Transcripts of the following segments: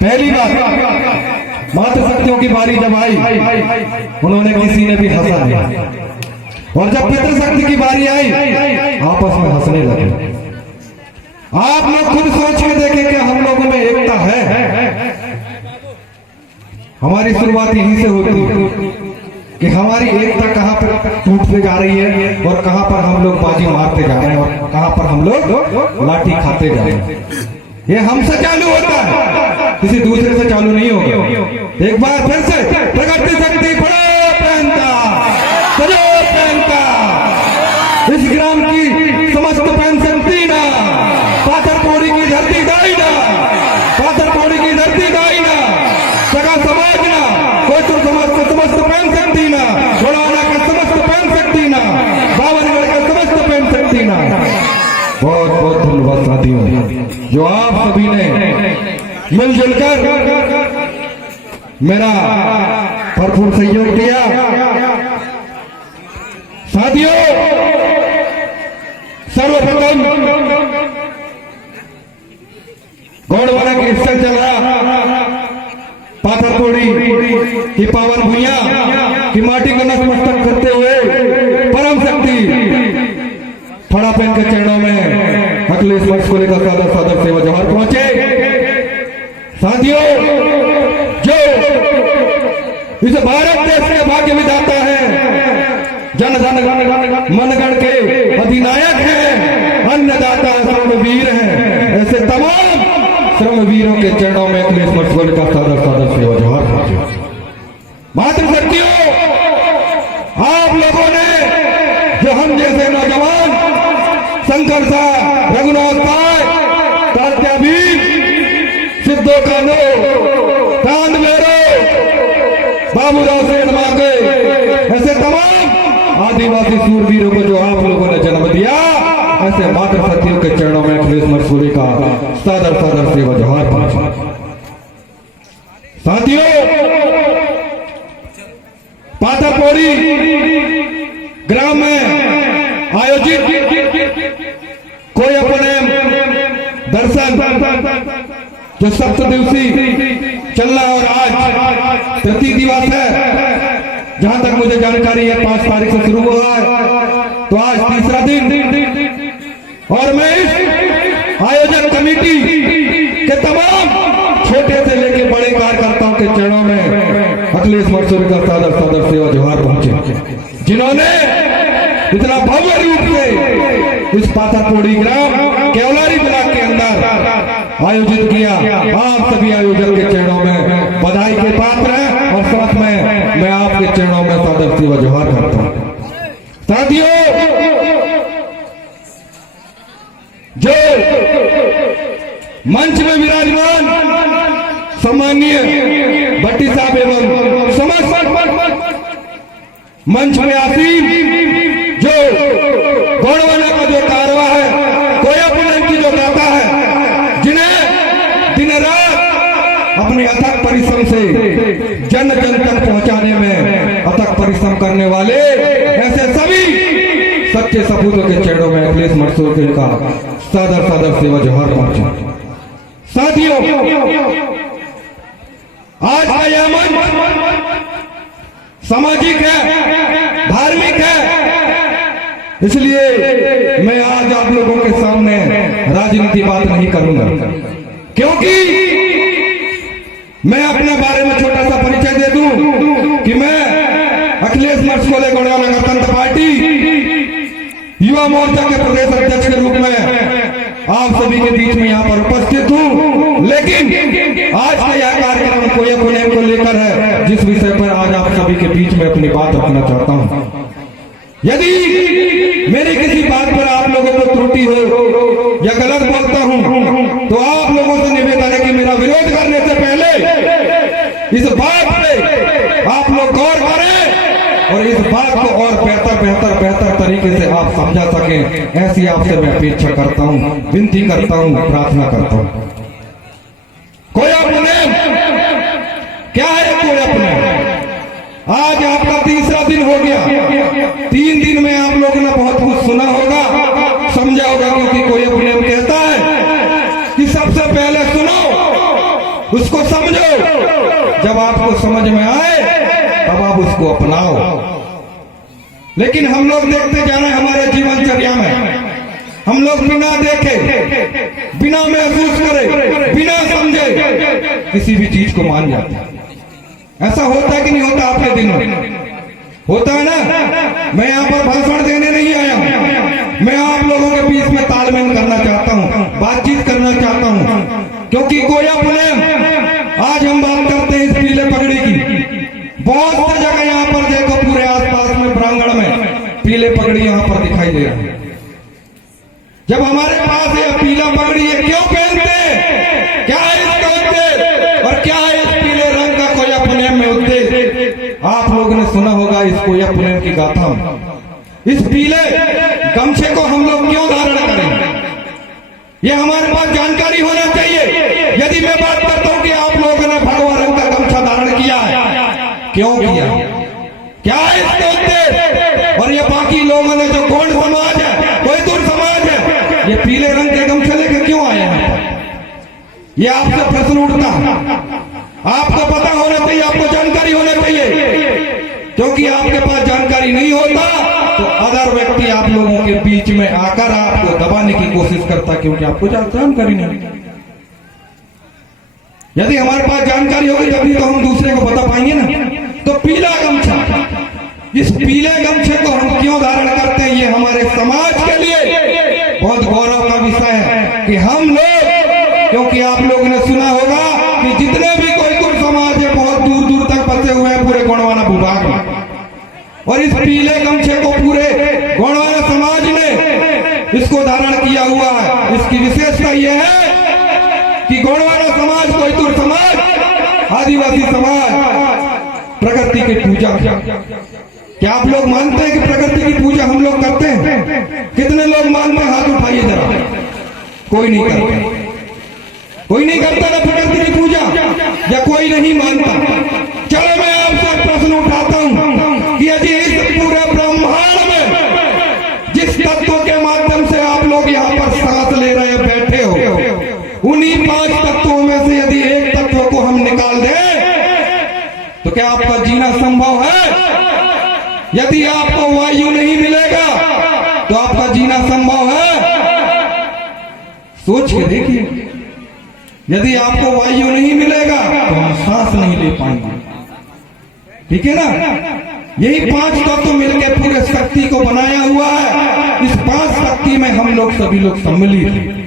पहली बार मातृशक्तियों की बारी जब आई, उन्होंने किसी ने भी हंसा नहीं, और जब पितृशक्ति की बारी आई, आपस में हंसने लगे। आप लोग खुद सोच के देखें कि हम लोगों में एकता है। हमारी शुरुआत यहीं से होती है कि हमारी एकता कहां पर टूटते जा रही है और कहां पर हम लोग बाजी मारते जा रहे हैं और कहां पर हम लोग लाठी खाते जा रहे हैं। ये हमसे चालू होता है, किसी दूसरे से चालू नहीं होगा। एक बार फिर से प्रगति शक्ति बड़ो पहनता सजो पहनता, इस ग्राम की समस्त पेंशन तीना, पाथरपौड़ी की धरती दाईना, पाथरपौड़ी की धरती दाईना, सगा समाजना, कोचर समाज को समस्त पेंशन दीना, घोड़ावाला का समस्त पेंशन दीना, बावनगढ़ का समस्त पेंशन दीना। बहुत बहुत धन्यवाद साथियों, जो आप सभी ने मिलजुल कर मेरा भरपूर सहयोग दिया। साथियों, सर्वप्रथम गौड़वाला की स्थल चल रहा पाथरपौड़ी की पावन भूमिया की माटी का नतमस्तक करते हुए परम शक्ति फड़ा पहन के चरणों में अखिलेश मंच को लेकर सादर सादर सेवा जवाहर पहुंचे। साथियों, जो इस भारत देश के भाग्य विधाता है, जन जन मनगण के अधिनायक हैं, अन्नदाता श्रमवीर हैं, ऐसे तमाम श्रमवीरों के चरणों में अखिलेश मंच को लेकर सादर सादर सेवा जवाहर पहुंचे। मातृशक्तियों, आप लोगों ने जो हम जैसे नौजवान शंकर साह, रघुनाथ साह, तात्याबीर, सिद्धो कानो, तांडवेरो, बाबूराव सेठ मांगे, ऐसे तमाम आदिवासी सूरवीरों को जो आप लोगों ने जन्म दिया, ऐसे मातृशक्तियों के चरणों में अखिलेश मरसूरी का सादर सादर सेवा जवाहर पहुंचा। साथियों, पाथरपौड़ी ग्राम में आयोजित कोई अपने दर्शन जो सप्त दिवसीय चल रहा और आज तृतीय दिवस है, जहां तक मुझे जानकारी है 5 तारीख से शुरू हुआ है, तो आज तीसरा दिन, और मैं इस आयोजक कमेटी के तमाम छोटे से लेकर बड़े कार्यकर्ताओं के चरणों में अखिलेश मरसूरी का सादर सादर सेवा जवाहर पहुंचे, जिन्होंने इतना भव्य रूप से इस पाथरपौड़ी ग्राम केवलारी ब्लॉक के अंदर आयोजित किया। आप सभी आयोजक के चरणों में बधाई के पात्र हैं और साथ में मैं आपके चरणों में सादर सेवा जवाहर करता हूं। साथियों, जो मंच में विराजमान सम्माननीय भट्टी साहब एवं समस्त मंच में आसीन जो गौड़वाला का जो कारवा है, कोयापुलन की जो गाता है, जिन्हें दिन रात अपने अथक परिश्रम से जन जन तक पहुंचाने में अथक परिश्रम करने वाले ऐसे सभी सच्चे सपूतों के चरणों में अखिलेश मरसूरी का सादर सादर सेवा जवाहर पहुंचा। साथियों, आज का यह मंच सामाजिक है, धार्मिक है, इसलिए मैं आज आप लोगों के सामने राजनीति बात नहीं करूंगा, क्योंकि मैं अपने बारे में छोटा सा परिचय दे दूं कि मैं अखिलेश मरसूरी गौड़वाला गणतंत्र पार्टी युवा मोर्चा के प्रदेश अध्यक्ष के रूप में आप सभी के बीच में यहाँ पर उपस्थित हूँ। लेकिन आज का यह कार्यक्रम कोयापुलन को लेकर है, जिस विषय पर आज आप सभी के बीच में अपनी बात रखना चाहता हूँ। यदि मेरी किसी बात पर आप लोगों को त्रुटि हो या गलत बोलता हूँ, तो आप लोगों से निवेदन है कि मेरा विरोध करने से पहले इस बात पे आप लोग गौर करें और इस बात को और बेहतर तरीके से आप समझा सकें, ऐसी आपसे मैं अपेक्षा करता हूँ, विनती करता हूँ, प्रार्थना करता हूँ। कोयापुलन क्या है? कोयापुलन आज आपका तीसरा दिन हो गया। 3 दिन में आप लोगों ने बहुत कुछ सुना होगा, समझा होगा, क्योंकि कोयापुलन कहता है कि सबसे पहले सुनो उसको समझो, जब आपको समझ में आए तब आप उसको अपनाओ। लेकिन हम लोग देखते जा रहे हैं हमारे जीवनचर्या में, हम लोग बिना देखे, बिना महसूस करे, बिना समझे किसी भी चीज को मान जाते हैं। ऐसा होता है कि नहीं होता आपके दिन में? होता है ना। मैं यहाँ पर भाषण देने नहीं आया हूँ, मैं आप लोगों के बीच में तालमेल करना चाहता हूँ, बातचीत करना चाहता हूँ। क्योंकि गोया पुलेम, आज हम बात करते हैं इस पीले पगड़ी की। बहुत सी जगह यहाँ पर देखो, पूरे आसपास में प्रांगण में पीले पगड़ी यहाँ पर दिखाई दे रहा है। जब हमारे पास ये पीला पगड़ी है, क्यों पहनते हैं? क्या है इसका उद्देश्य और क्या है इस पीले रंग का कोया पुलेम में उद्देश्य? आप लोगों ने सुना होगा इस कोया पुलेम की गाथा में। इस पीले गमछे को हम लोग क्यों धारण करें, ये हमारे पास जानकारी होना चाहिए। यदि मैं बात करता हूं कि आप लोगों ने भगवा रंग का गमछा धारण किया है, क्यों किया, क्या है इसके उद्देश्य? और ये बाकी लोगों ने जो गौड़ समाज है, कोई दूर समाज है, ये पीले रंग के गमछे लेके क्यों आए हैं? ये आपसे प्रश्न उठता है। आपको पता होना चाहिए, आपको जानकारी होना चाहिए। क्योंकि आपके पास जानकारी नहीं होता तो अदर व्यक्ति आप लोगों के बीच में आकर आपको दबाने की कोशिश करता, क्योंकि आपको जानकारी नहीं। यदि हमारे पास जानकारी होगी तभी तो हम दूसरे को बता पाएंगे ना। तो पीला गमछा, इस पीले गमछे को हम क्यों धारण करते हैं, ये हमारे समाज के लिए बहुत गौरव का विषय है कि हम लोग, क्योंकि आप लोगों ने सुना होगा कि जितने भी कोई कुल समाज है बहुत दूर दूर तक बसे हुए हैं पूरे गोंडवाना भूभाग में, और इस पीले गमछे को पूरे गोंडवाना समाज ने इसको धारण किया हुआ है। इसकी विशेषता यह है कि गोंडवाना समाज, कोयतुर समाज, आदिवासी समाज प्रकृति की पूजा। क्या आप लोग मानते हैं कि प्रकृति की पूजा हम लोग करते हैं? कितने लोग मानते हैं? हाथ उठाइए जरा। कोई नहीं करता, कोई नहीं करता ना प्रकृति की पूजा, या कोई नहीं मानता। चलो मैं आपसे प्रश्न उठाता हूं कि यदि इस पूरे ब्रह्मांड में जिस तत्व के माध्यम से आप लोग यहाँ पर सांस ले रहे बैठे हो, उन्हीं 5 तत्वों में से यदि एक तत्व को हम निकाल दें तो क्या आपका जीना संभव है? यदि आपको वायु नहीं मिलेगा तो आपका जीना संभव है? सोच के देखिए। यदि आपको वायु नहीं मिलेगा तो हम सांस नहीं ले पाएंगे, ठीक है ना। यही 5 तत्व मिलकर पूरे शक्ति को बनाया हुआ है। इस 5 शक्ति में हम लोग सभी लोग सम्मिलित हैं।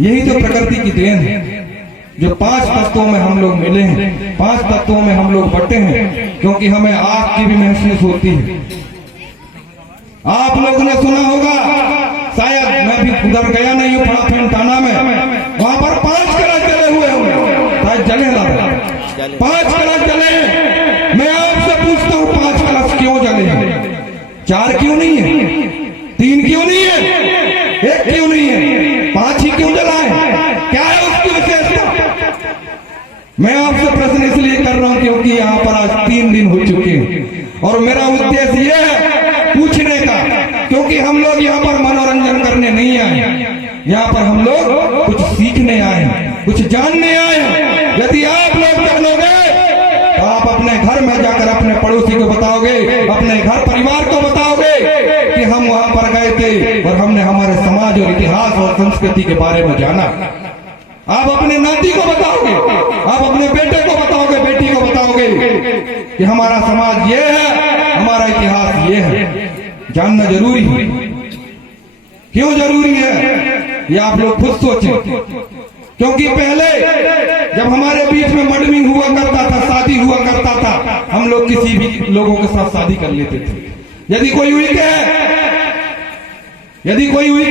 यही तो प्रकृति की देन है, जो 5 तत्वों में हम लोग मिले हैं, 5 तत्वों में हम लोग बटे हैं। क्योंकि हमें आग की भी महसूस होती है। आप लोगों ने सुना होगा, शायद मैं भी उधर गया नहीं हूँ, फटाफेंटाना में, वहां पर 5 कलश जले हुए होंगे, शायद जले ना, 5 कलश जले हैं। मैं आपसे पूछता हूँ 5 कलश क्यों जले हैं? 4 क्यों नहीं है? 3 क्यों नहीं है? 1 क्यों नहीं है? 5 ही क्यों जलाए? क्या है उसकी विशेषता? मैं आपसे प्रश्न इसलिए कर रहा हूं क्योंकि यहाँ पर आज 3 दिन हो चुके हैं और मेरा उद्देश्य यह है पूछने का, क्योंकि हम लोग यहाँ पर मनोरंजन करने नहीं आए, यहाँ पर हम लोग कुछ सीखने आए हैं, कुछ जानने आए हैं। यदि आप लोग जानोगे तो आप अपने घर में जाकर अपने पड़ोसी को बताओगे, अपने घर परिवार को बताओगे कि हम वहां पर गए थे और हमने हमारे समाज और इतिहास और संस्कृति के बारे में जाना। आप अपने नाती को बताओगे, आप अपने बेटे को बताओगे, बेटी को बताओगे कि हमारा समाज ये है, हमारा इतिहास ये है। जानना जरूरी है। क्यों जरूरी है ये आप लोग खुद सोचें। क्योंकि पहले जब हमारे बीच में मर्डरिंग हुआ करता था, शादी हुआ करता था, हम लोग किसी भी लोगों के साथ शादी कर लेते थे। यदि कोई उइके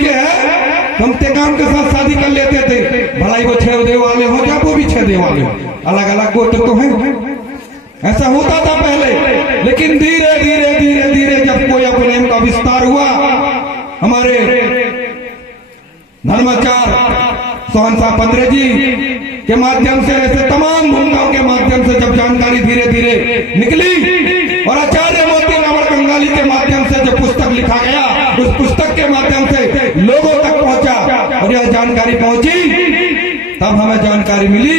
है तो हम तेकाम के साथ शादी कर लेते थे, भलाई वो 6 देव वाले हो या वो भी 6 देव वाले हो, अलग अलग गोत्र तो है। ऐसा होता था पहले, लेकिन धीरे धीरे धीरे धीरे जब कोया पुलेम का विस्तार हुआ, हमारे धर्माचार्य सोहनशाह पंद्रे जी के माध्यम से, ऐसे तमाम भूमिकाओं के माध्यम से जब जानकारी धीरे धीरे निकली और आचार्य मोती रावण कंगाली के माध्यम से जो पुस्तक लिखा गया, उस पुस्तक के माध्यम से लोगों तक पहुंचा और यह जानकारी पहुंची तब हमें जानकारी मिली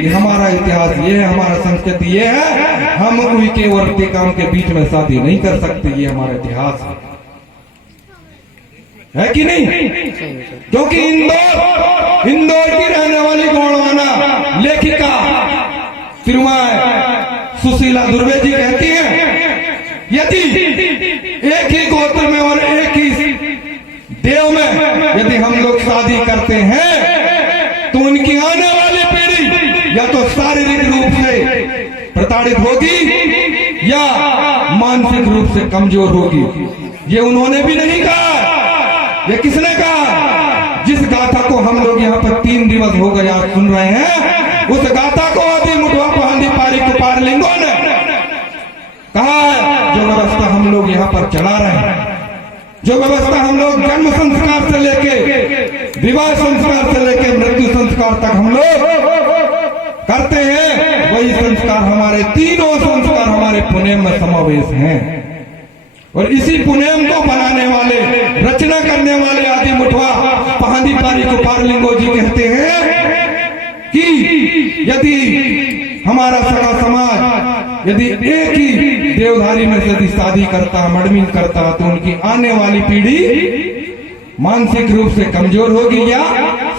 कि हमारा इतिहास ये है, हमारा संस्कृति ये है, हम उनके और के काम के बीच में शादी नहीं कर सकते, ये हमारा इतिहास है कि नहीं? क्योंकि इंदौर की रहने वाली गोंडवाना लेखिका तिरुमाई सुशीला दुर्वे जी कहती हैं, यदि एक ही गोत्र में और एक ही देव में यदि हम लोग शादी करते हैं तो उनकी आने वाली पीढ़ी या तो शारीरिक रूप से प्रताड़ित होगी या मानसिक रूप से कमजोर होगी। ये उन्होंने भी नहीं कहा, ये किसने कहा? जिस गाथा को हम लोग यहाँ पर 3 दिवस हो गए आज सुन रहे हैं, उस गाथा को आदि मुठवा पहाड़ी पारी कुपार लिंगों ने कहा है। जो व्यवस्था हम लोग यहाँ पर चला रहे हैं, जो व्यवस्था हम लोग जन्म संस्कार से लेके विवाह संस्कार से लेके मृत्यु संस्कार तक हम लोग करते हैं, वही संस्कार हमारे तीनों संस्कार हमारे पुनेम में समावेश हैं। और इसी पुनेम को बनाने वाले, रचना करने वाले आदि मुठवा पहाड़ी पारी कुपार लिंगो जी कहते हैं कि यदि हमारा सगा समाज यदि एक ही देवधारी में से यदि शादी करता, मडमिंग करता, तो उनकी आने वाली पीढ़ी मानसिक रूप से कमजोर होगी या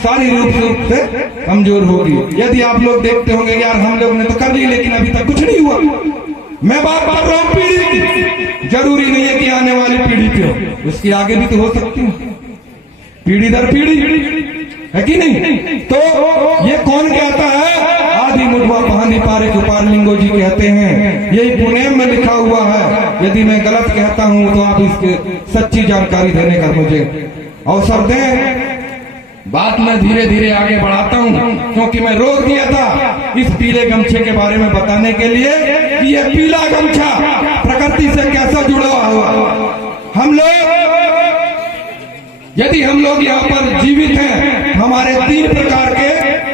शारीरिक रूप से कमजोर होगी। यदि आप लोग देखते होंगे यार हम लोग ने तो कर ली लेकिन अभी तक कुछ नहीं हुआ, मैं बात कर रहा हूं पीढ़ी की, जरूरी नहीं है कि आने वाली पीढ़ी पे हो, उसकी आगे भी तो हो सकती है, पीढ़ी दर पीढ़ी है कि नहीं? तो ये कौन कहता है? आदि मुठवा पहाड़ी पारे कुपार लिंगो जी कहते हैं, यही पुनेम में लिखा हुआ है। यदि मैं गलत कहता हूं तो आप इसके सच्ची जानकारी देने का मुझे अवसर दें। बात मैं धीरे धीरे आगे बढ़ाता हूं क्योंकि मैं रोक दिया था इस पीले गमछे के बारे में बताने के लिए कि ये पीला गमछा प्रकृति से कैसा जुड़ा हुआ। हम लोग यदि हम लोग यहाँ पर जीवित हैं, हमारे 3 प्रकार के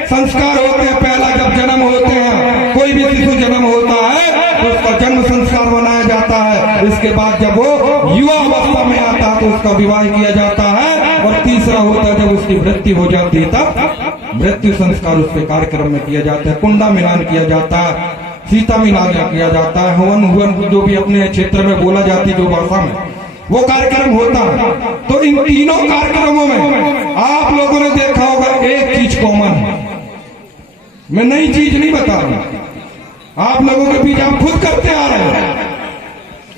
संस्कार होते हैं। पहला जब जन्म होते हैं, कोई भी शिशु जन्म होता है तो उसका जन्म संस्कार मनाया जाता है। इसके बाद जब वो युवा अवस्था में आता है तो उसका विवाह किया जाता है। और तीसरा होता है जब उसकी मृत्यु हो जाती है तब मृत्यु संस्कार उसके कार्यक्रम में किया जाता है। कुंडा मिलान किया जाता है, सीता मिलान किया जाता है, हवन हुवन जो भी अपने क्षेत्र में बोला जाती है जो भाषा में वो कार्यक्रम होता है। तो इन तीनों कार्यक्रमों में आप लोगों ने देखा होगा एक चीज कॉमन है, मैं नई चीज नहीं बता रहा, आप लोगों के बीच आप खुद करते आ रहे हैं।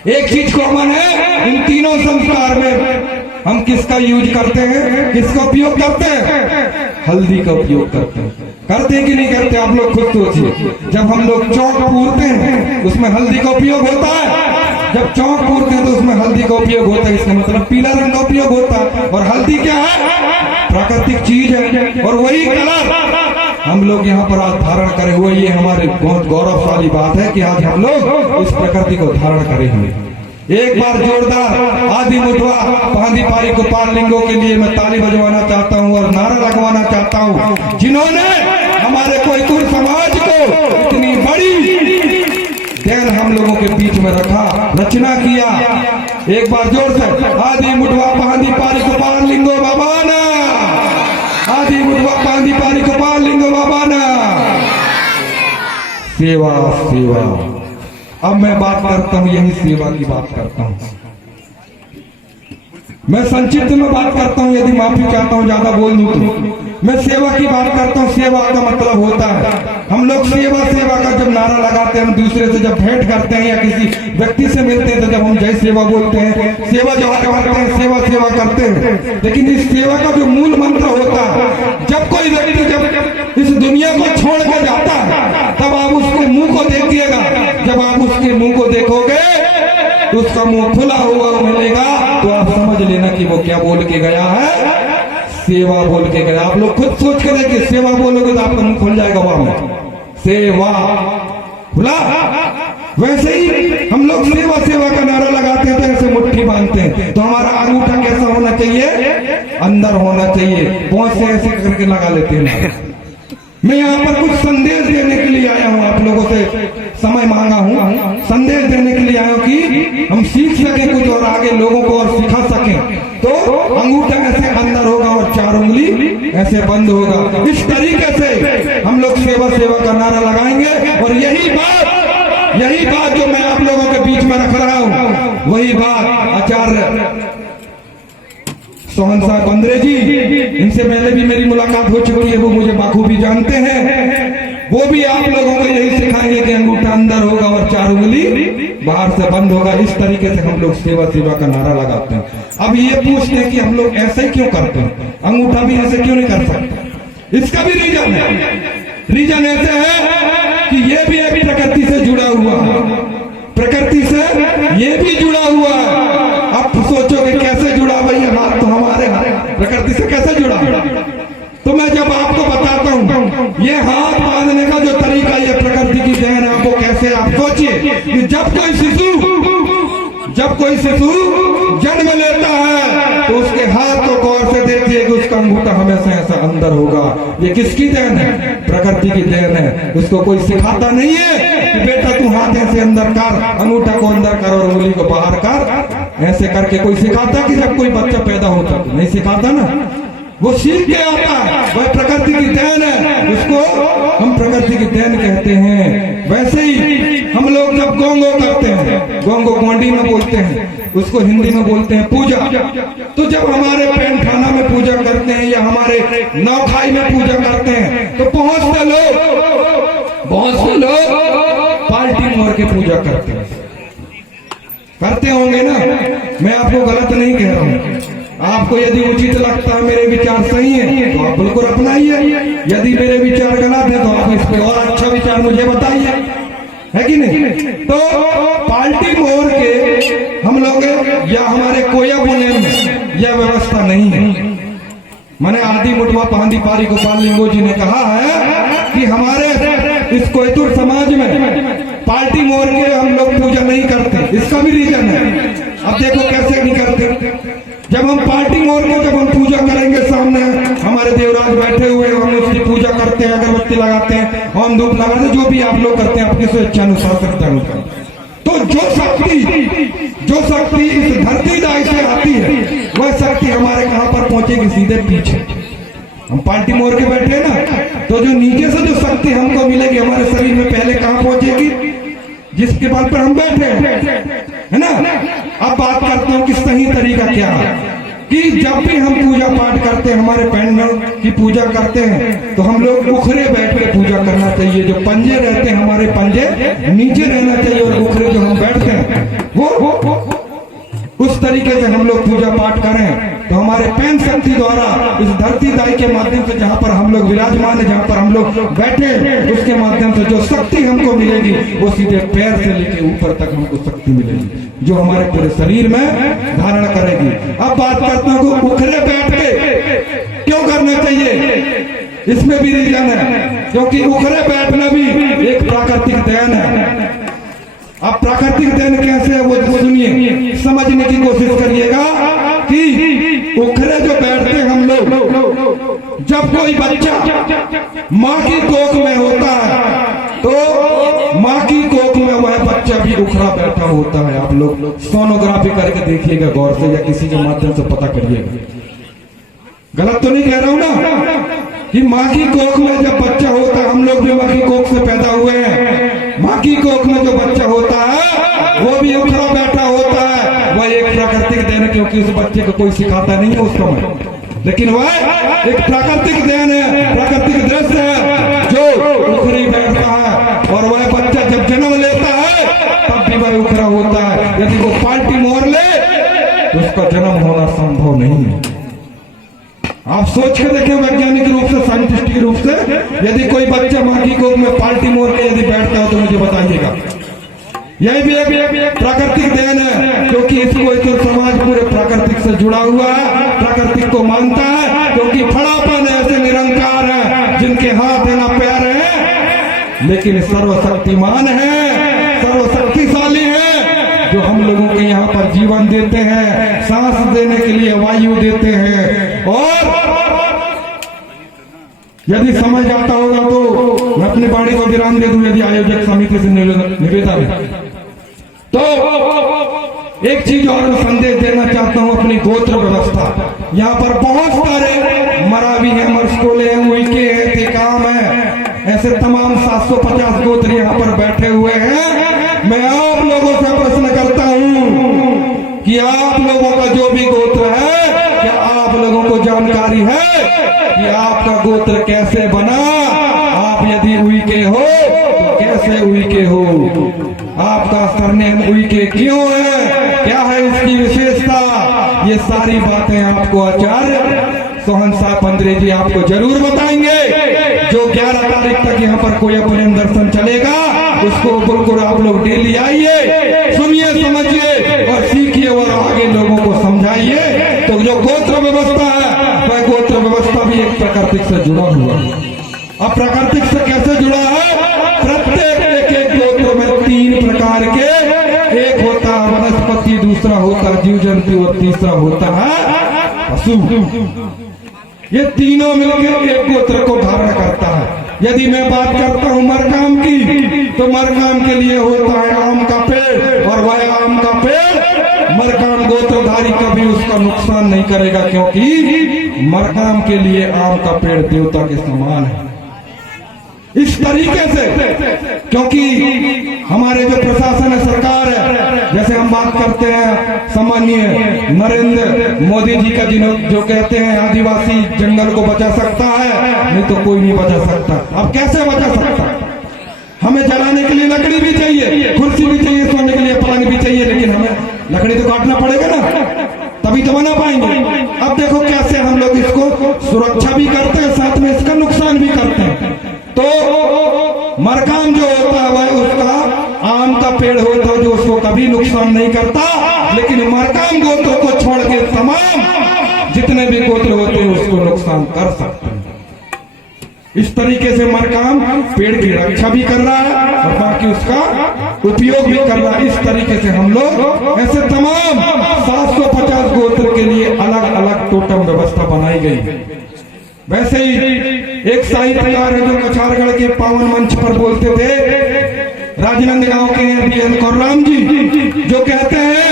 एक चीज कॉमन है इन तीनों संस्कार में, हम किसका यूज करते हैं, किसका उपयोग करते हैं? हल्दी का उपयोग करते हैं। करते हैं कि नहीं करते? आप लोग खुद सोचिए। जब हम लोग चौक पूरते हैं उसमें हल्दी का उपयोग होता है। जब चौक पूरते हैं तो उसमें हल्दी का उपयोग होता है, इसका मतलब पीला रंग का उपयोग होता है। और हल्दी क्या है? प्राकृतिक चीज है। और वही कलर हम लोग यहाँ पर आज धारण करे हुए, ये हमारे बहुत गौरवशाली बात है कि आज हम लोग इस प्रकृति को धारण करे हुए। एक बार जोरदार आदि मुठवा पहाड़ी पारी कुपार लिंगों के लिए मैं ताली बजवाना चाहता हूँ और नारा लगवाना चाहता हूँ, जिन्होंने हमारे कोयतुर समाज को इतनी बड़ी देन हम लोगों के बीच में रखा, रचना किया। एक बार जोर से आदि मुठवा पहाड़ी पारी कुपार लिंगो बाबाना, आदि मुठवा पहाड़ी पारी कुपार लिंगो बाबाना। सेवा सेवा। अब मैं बात करता हूं, यही सेवा की बात करता हूं। मैं संक्षिप्त में बात करता हूं, यदि माफी चाहता हूं ज्यादा बोल दूं तो। मैं सेवा की बात करता हूं। सेवा का मतलब होता है हम लोग सेवा सेवा का जब नारा लगाते हैं, हम दूसरे से जब भेंट करते हैं या किसी व्यक्ति से मिलते हैं तो जब हम जय सेवा बोलते हैं, सेवा जवाब करते हैं, सेवा सेवा करते हैं। लेकिन इस सेवा का जो मूल मंत्र होता है, जब कोई व्यक्ति जब इस दुनिया को छोड़ कर जाता है तब आप उसके मुंह को देखिएगा। जब आप उसके मुंह को देखोगे तो उसका मुंह खुला हुआ मिलेगा, तो आप समझ लेना कि वो क्या बोल के गया है, सेवा बोल के गया। आप लोग खुद सोच कर देखिए, सेवा बोलोगे तो आपका मुंह खुल जाएगा, वहां में सेवा खुला। वैसे ही हम लोग सेवा सेवा का नारा लगाते हैं तो ऐसे मुट्ठी बांधते हैं, तो हमारा अंगूठा कैसा होना चाहिए? अंदर होना चाहिए। बहुत से ऐसे करके लगा लेते हैं। मैं यहाँ पर कुछ संदेश देने के लिए आया हूँ, आप लोगों से समय मांगा हूँ, संदेश देने के लिए आया हूँ कि हम सीख सकें कुछ और आगे लोगों को और सिखा सकें। तो अंगूठा ऐसे अंदर होगा और 4 उंगली ऐसे कैसे बंद होगा। इस तरीके से हम लोग सेवा सेवा का नारा लगाएंगे और यही बात जो मैं आप लोगों के बीच में रख रहा हूं, वही बात आचार्य सोहन साहब बंद्रे जी, इनसे पहले भी मेरी मुलाकात हो चुकी है, वो मुझे बाखूबी जानते हैं। वो भी आप लोगों को यही सिखाएंगे कि अंगूठा अंदर होगा और 4 उंगली बाहर से बंद होगा। इस तरीके से हम लोग सेवा सेवा का नारा लगाते हैं। अब ये पूछते हैं कि हम लोग ऐसे क्यों करते हैं, अंगूठा भी ऐसे क्यों नहीं कर सकते? इसका भी रीजन है। रीजन ऐसे है कि ये भी अभी प्रकृति से जुड़ा हुआ है, प्रकृति से ये भी जुड़ा हुआ है। अब सोचोगे कैसे जुड़ा भाई, हाथ तो हमारे प्रकृति से कैसे जुड़ा? तो मैं जब आपको बताता हूं ये हाथ बांधने का जो तरीका, ये प्रकृति की देन है। आपको कैसे, आप सोचिए कि जब कोई शिशु जन्म लेता है तो उसके हाथ को गौर से देखिए कि उसका अंगूठा हमेशा ऐसा अंदर होगा। ये किसकी देन है? प्रकृति की देन है। उसको कोई सिखाता नहीं है कि बेटा तू हाथ ऐसे अंदर कर, अंगूठा को अंदर कर और उंगली को बाहर कर। ऐसे करके कोई सिखाता कि जब कोई बच्चा पैदा होता तो नहीं सिखाता ना, वो सीख के आता है। वह प्रकृति की देन है, उसको हम प्रकृति की देन कहते हैं। वैसे ही हम लोग जब गोंगो करते हैं, गोंगो गोंडी में बोलते हैं, उसको हिंदी में बोलते हैं पूजा। तो जब हमारे पेंठाना में पूजा करते हैं या हमारे नौखाई में पूजा करते हैं तो बहुत से लोग पार्टी मोड़ के पूजा करते होंगे ना। मैं आपको गलत नहीं कह रहा हूँ। आपको यदि उचित लगता है, मेरे विचार सही है तो आप बिल्कुल अपनाइए। यदि मेरे विचार गलत है तो आप इस पे और अच्छा विचार मुझे बताइए, है कि नहीं? तो पार्टी मोड़ के हम लोग या हमारे कोया बुने में यह व्यवस्था नहीं है। मैंने आदि मुठवा पांदी पारी गोपाल लिंगो जी ने कहा है कि हमारे इस कोयतुर समाज में पार्टी मोड़ के हम लोग पूजा नहीं करते। इसका भी रीजन है। अब देखो कैसे नहीं करते। जब हम पार्टी मोड़ के जब हम पूजा करेंगे, सामने हमारे देवराज बैठे हुए, हम उसकी पूजा करते हैं, अगरबत्ती लगाते हैं, होम धूप लगाते हैं, जो भी आप लोग करते हैं आपकी स्वेच्छानुसार करते हैं। तो जो शक्ति इस धरती दाई से आती है, वह शक्ति हमारे कहां पर पहुंचेगी? सीधे पीछे। हम पार्टी मोड़ के बैठे हैं ना, तो जो नीचे से जो शक्ति हमको मिलेगी हमारे शरीर में, पहले कहां पहुंचेगी? जिसके बल पर हम बैठे हैं, है ना। अब बात करते हैं कि सही तरीका क्या है कि जब भी हम पूजा पाठ करते हैं, हमारे पैंडल की पूजा करते हैं, तो हम लोग उखरे बैठ के पूजा करना चाहिए। जो पंजे रहते हैं हमारे पंजे नीचे रहना चाहिए और उखरे जो हम बैठते हैं वो उस तरीके से हम लोग पूजा पाठ करें। तो हमारे पैन शक्ति द्वारा इस धरती दाई के माध्यम से जहाँ पर हम लोग विराजमान है, जहाँ पर हम लोग बैठे, उसके माध्यम से जो शक्ति हमको मिलेगी वो सीधे पैर से लेके ऊपर तक हमको शक्ति मिलेगी, जो हमारे पूरे शरीर में धारण करेगी। अब बात करता हूँ उखरे बैठ के क्यों करना चाहिए? इसमें भी रीजन है, क्योंकि उखरे बैठना भी एक प्राकृतिक देन है। अब प्राकृतिक देन कैसे है वो सुनिए, समझने की कोशिश करिएगा कि उखरे जो बैठते हैं हम लोग, जब कोई बच्चा माँ की कोख में होता है तो माँ की कोख में वह बच्चा भी उखरा बैठा होता है। आप लोग सोनोग्राफी करके देखिएगा गौर से, या किसी के माध्यम से पता करिएगा। गलत तो नहीं कह रहा हूं ना कि माँ की कोख में जब बच्चा होता है, हम लोग भी माँ की कोख से पैदा हुए हैं, माँ की कोख में जो बच्चा होता है वो भी उखरा बैठा होता है। वह एक प्राकृतिक देन है, क्योंकि उस बच्चे को कोई सिखाता नहीं है उस समय, लेकिन वह एक प्राकृतिक देन है, प्राकृतिक दृश्य है जो उखरी बैठता है। और वह बच्चा जब जन्म लेता है तब भी वह उखरा होता है। यदि वो पार्टी मोड़ ले तो उसका जन्म होना संभव नहीं है। आप सोच के देखें वैज्ञानिक रूप से, साइंटिस्टिक रूप से, यदि कोई बच्चा माँ की गोद में पार्टी मोड़ के यदि बैठता हो तो मुझे बताइएगा। यही भी एक प्राकृतिक देन है, क्योंकि इसको तो समाज पूरे प्राकृतिक से जुड़ा हुआ है, प्राकृतिक को मानता है, क्योंकि फड़ापन ऐसे निरंकार है जिनके हाथ है ना पैर है, लेकिन सर्वशक्तिमान है, सर्वशक्तिशाली है, जो हम लोगों के यहाँ पर जीवन देते हैं, सांस देने के लिए वायु देते हैं। और यदि समझ आता होगा तो मैं अपनी वाणी को विराम दे दूं, यदि आयोजक समिति से निवेदन है। तो एक चीज और संदेश देना चाहता हूं, अपनी गोत्र व्यवस्था। यहाँ पर बहुत सारे मरावी हैं, मरस्कोले हैं, उइके हैं, तिकाम है, ऐसे तमाम 750 गोत्र यहाँ पर बैठे हुए हैं। मैं आप लोगों से प्रश्न करता हूं कि आप लोगों का जो भी गोत्र है, क्या आप लोगों को जानकारी है कि आपका गोत्र कैसे बना? आप यदि उइके हो तो कैसे उइके हो? आपका सरनेम उइके क्यों है? क्या है इसकी विशेषता? ये सारी बातें आपको आचार्य सोहन साहब पंद्रे जी आपको जरूर बताएंगे। जो 11 तारीख तक यहाँ पर कोई अपने दर्शन चलेगा, उसको बिल्कुल आप लोग डेली आइए, सुनिए, समझिए और सीखिए और आगे लोगों को समझाइए। तो जो गोत्र व्यवस्था है, वह गोत्र व्यवस्था भी एक प्राकृतिक से जुड़ा हुआ है। अब प्राकृतिक से कैसे जुड़ा है? प्रत्येक एक गोत्र में 3 प्रकार के, एक होता है वनस्पति, दूसरा होता है जीव जंतु और तीसरा होता है पशु। ये तीनों मिलकर एक गोत्र को धारण करता है। यदि मैं बात करता हूं मरकाम की, तो मरकाम के लिए होता है आम का पेड़, और वह आम का पेड़ मरकाम गोत्रधारी कभी उसका नुकसान नहीं करेगा, क्योंकि मरकाम के लिए आम का पेड़ देवता के समान है। इस तरीके से, क्योंकि हमारे जो प्रशासन है, सरकार है, जैसे हम बात करते हैं सम्मानीय नरेंद्र मोदी जी का, जो कहते हैं आदिवासी जंगल को बचा सकता है, नहीं तो कोई नहीं बचा सकता। अब कैसे बचा सकता है? हमें जलाने के लिए लकड़ी भी चाहिए, कुर्सी भी चाहिए, सोने के लिए पलंग भी चाहिए, लेकिन हमें लकड़ी तो काटना पड़ेगा ना, तभी तो बना पाएंगे। अब देखो कैसे हम लोग इसको सुरक्षा भी करते हैं, साथ में इसका नुकसान भी करते हैं। तो मरकाम जो होता है वह उसका आम का पेड़ होता है, जो उसको कभी नुकसान नहीं करता, लेकिन मरकाम गोत्र को छोड़ के तमाम जितने भी गोत्र होते हैं उसको नुकसान कर सकते हैं। इस तरीके से मरकाम पेड़ की रक्षा भी कर रहा है और बाकी उसका उपयोग भी कर रहा है। इस तरीके से हम लोग ऐसे तमाम 750 गोत्र के लिए अलग अलग टोटम व्यवस्था बनाई गई। वैसे ही एक साहित्यकार है जो कछारगढ़ के पावन मंच पर बोलते थे, राजनांदगांव के BN कौरराम जी, जो कहते हैं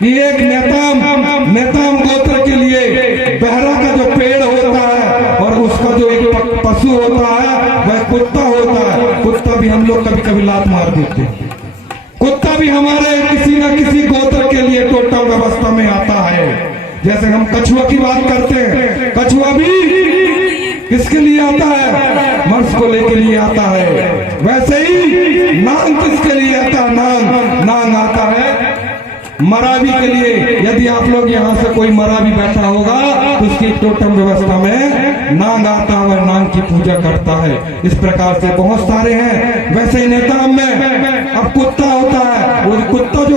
कि एक नेताम गोत्र के लिए बहरा का जो पेड़ होता है और उसका जो एक पशु होता है वह कुत्ता होता है। कुत्ता भी हम लोग कभी कभी लात मार देते हैं। कुत्ता भी हमारे किसी न किसी गोत्र के लिए टोटल व्यवस्था में आता है। जैसे हम कछुआ की बात करते हैं, कछुआ भी किसके लिए आता है? मरस्कोले के लिए आता है। वैसे ही नांग किसके लिए आता है? नांग आता है मरावी के लिए। यदि आप लोग यहाँ से कोई मरावी बैठा होगा तो उसकी टोटम व्यवस्था में नांग आता है और नांग की पूजा करता है। इस प्रकार से बहुत सारे हैं। वैसे ही नेताम में अब कुत्ता होता है, वो कुत्ता जो